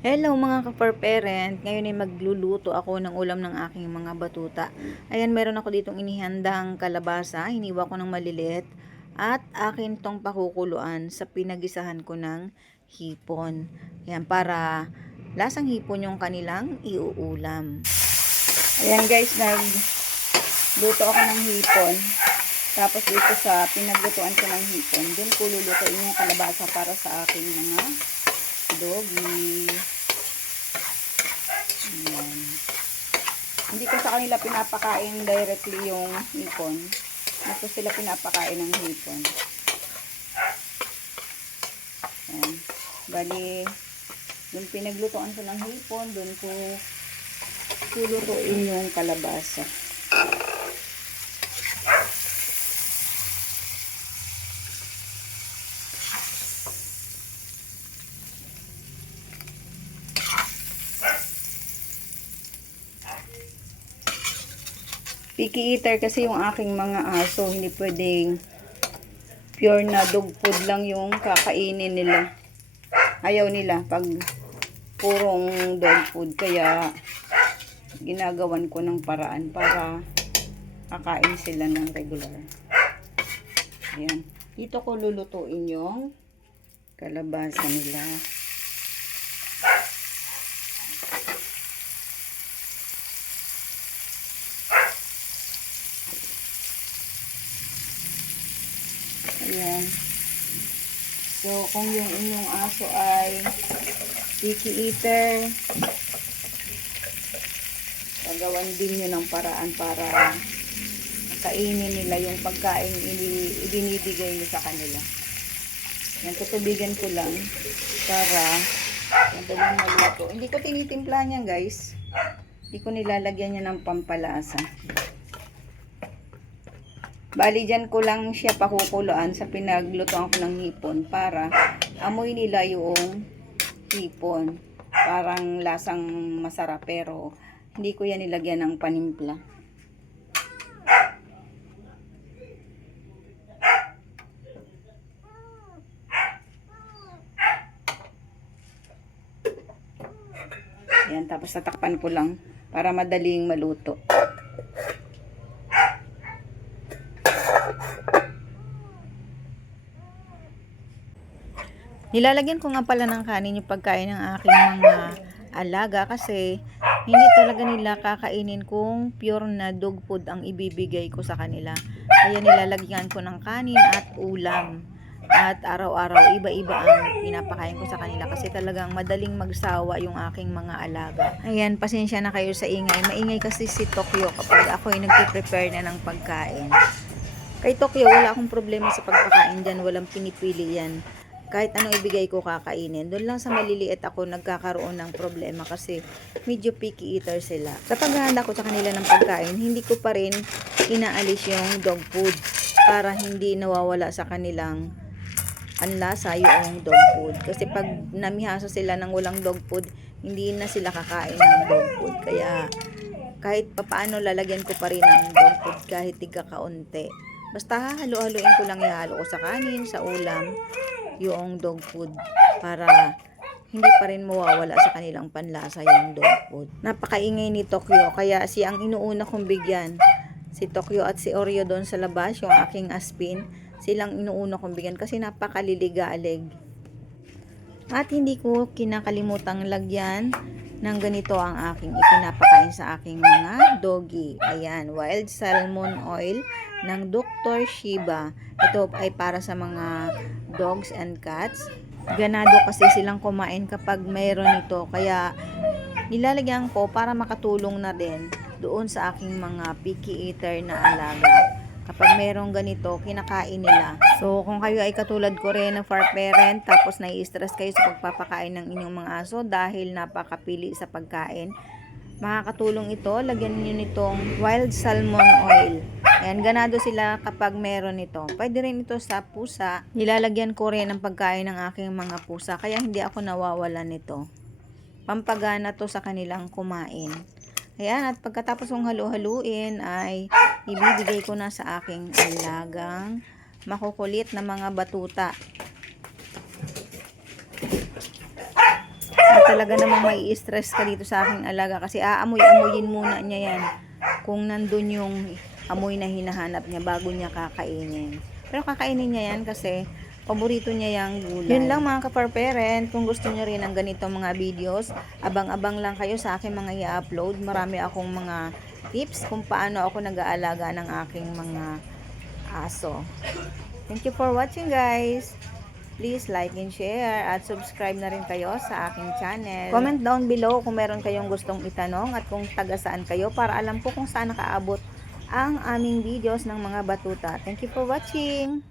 Hello mga ka-fur parent, ngayon ay magluluto ako ng ulam ng aking mga batuta. Ayan, meron ako ditong inihandang kalabasa, hiniwa ko ng maliliit, at akin tong pakukuluan sa pinagisahan ko ng hipon. Ayan, para lasang hipon yung kanilang iuulam. Ayan guys, nagluto ako ng hipon. Tapos dito sa pinaglutuan ko ng hipon, dun ko lulutuin yung kalabasa para sa aking mga doggy. Ayan. Hindi ko sa kanila pinapakain directly yung hipon. Ito sila pinapakain ng hipon. Ayan. Bali, yung pinaglutoan ko ng hipon, doon ko lulutuin yung kalabasa. Picky eater kasi yung aking mga aso, hindi pwedeng pure na dog food lang yung kakainin nila. Ayaw nila pag purong dog food, kaya ginagawan ko ng paraan para kakain sila ng regular. Ayan. Dito ko lulutuin yung kalabasa nila. Ayan. So, kung yung inyong aso ay picky eater, pagawan din nyo ng paraan para kainin nila yung pagkain ibinibigay nyo sa kanila. Yan, tutubigan ko lang para madaling maluto. Hindi ko tinitimpla niyan guys. Hindi ko nilalagyan niya ng pampalasa. Bali dyan ko lang siya pakukuluan sa pinaglutoan ko ng hipon para amoy nila yung hipon. Parang lasang masarap pero hindi ko yan nilagyan ng panimpla. Yan, tapos tatakpan ko lang para madaling maluto. Nilalagyan ko nga pala ng kanin yung pagkain ng aking mga alaga kasi hindi talaga nila kakainin kung pure na dog food ang ibibigay ko sa kanila. Kaya nilalagyan ko ng kanin at ulam. At araw-araw iba-iba ang pinapakain ko sa kanila kasi talagang madaling magsawa yung aking mga alaga. Ayan, pasensya na kayo sa ingay. Maingay kasi si Tokyo kapag ako ay nagpe-prepare na ng pagkain. Kay Tokyo, wala akong problema sa pagpakain dyan. Walang pinipili yan. Kahit anong ibigay ko kakainin. Doon lang sa maliliit ako nagkakaroon ng problema kasi medyo picky eater sila. Sa paghahanda ko sa kanila ng pagkain, hindi ko pa rin inaalis yung dog food para hindi nawawala sa kanilang anlasa yung dog food. Kasi pag namihasa sila ng walang dog food, hindi na sila kakain ng dog food. Kaya kahit papaano lalagyan ko pa rin ng dog food kahit tiga kaunti. Basta halo-haloin ko lang, ihalo ko sa kanin, sa ulam, yung dog food para hindi pa rin mawawala sa kanilang panlasa yung dog food. Napakaingay ni Tokyo kaya ang inuuna kong bigyan si Tokyo at si Oreo doon sa labas, yung aking aspin, silang inuuna kong bigyan kasi napakaliligalig. At hindi ko kinakalimutang lagyan ng ganito ang aking ipinapakain sa aking mga doggy. Ayan, wild salmon oil ng Dr. Shiba. Ito ay para sa mga dogs and cats. Ganado kasi silang kumain kapag mayroon ito. Kaya nilalagyan ko para makatulong na din doon sa aking mga picky eater na alaga. Kapag merong ganito, kinakain nila. So, kung kayo ay katulad ko rin na fur parent, tapos nai-stress kayo sa pagpapakain ng inyong mga aso dahil napakapili sa pagkain, makakatulong ito. Lagyan niyo nitong wild salmon oil. Ayan, ganado sila kapag meron ito. Pwede rin ito sa pusa. Nilalagyan ko rin ng pagkain ng aking mga pusa, kaya hindi ako nawawalan nito. Pampagana to sa kanilang kumain. Ayan, at pagkatapos kong halu-haluin ay ibibigay ko na sa aking alagang makukulit na mga batuta. At talaga namang may stress ka dito sa aking alaga kasi aamoy-amoyin muna niya yan kung nandun yung amoy na hinahanap niya bago niya kakainin. Pero kakainin niya yan kasi paborito niya yung gulay. Yun lang mga ka-parent, kung gusto niyo rin ng ganito mga videos, abang-abang lang kayo sa aking mga i-upload. Marami akong mga tips kung paano ako nag-aalaga ng aking mga aso. Thank you for watching guys. Please like and share at subscribe na rin kayo sa aking channel. Comment down below kung meron kayong gustong itanong at kung taga saan kayo para alam ko kung saan nakaabot ang aming videos ng mga batuta. Thank you for watching.